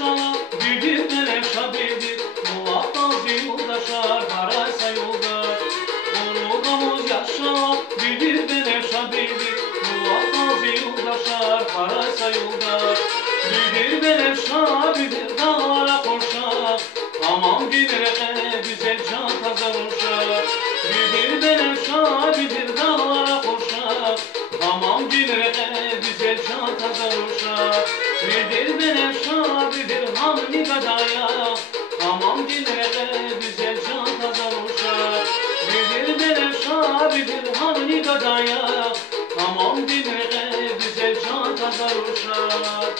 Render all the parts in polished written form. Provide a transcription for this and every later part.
yaşa, bildir menevşa bildir. Murat Gazi yoldaşlar, Karaysa yoldaş. Onu Gavuz yaşa, bildir menevşa bildir. Murat Gazi yoldaşlar, Karaysa yoldaş. Bildir menevşa bildir, dağlara koşar. Aman dinle güzel can tazar uşak. Bildir menevşa bildir, dağlara koşar. Aman dinle güzel can tazar uşak. Bildir menevşa bildir, hamni gadaya. Aman dinle güzel can tazar uşak. Bildir menevşa bildir, hamni gadaya. Aman dinle güzel can tazar uşak.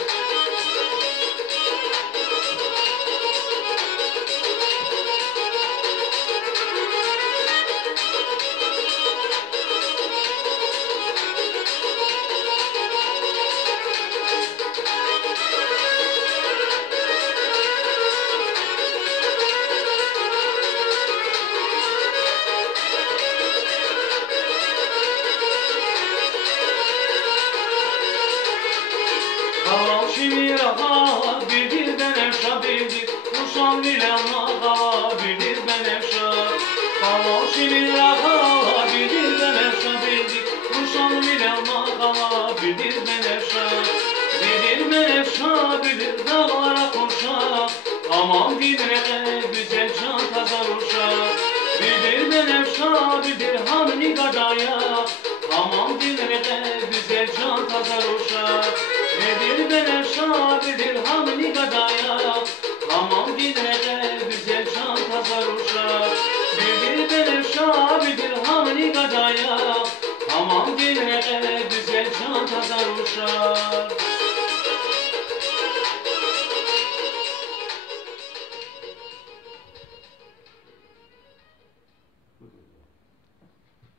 Kaval şimir ağa, bildir menevşa bildir. Uşan bilen ağa, bildir menevşa. Kaval şimir ağa, bildir menevşa bildir. Uşan bilen ağa, bildir menevşa. Bildir menevşa bildir, dağlara koşar. Aman dinle güzel can tazar uşak. Bildir menevşa bildir, hamni gadaya. Aman dinle güzel can tazar uşak. Bildir menevşa bildir, hamni gadaya. Aman dinle güzel can tazar uşak. Bildir menevşa bildir, hamni gadaya. Aman dinle güzel can tazar uşak.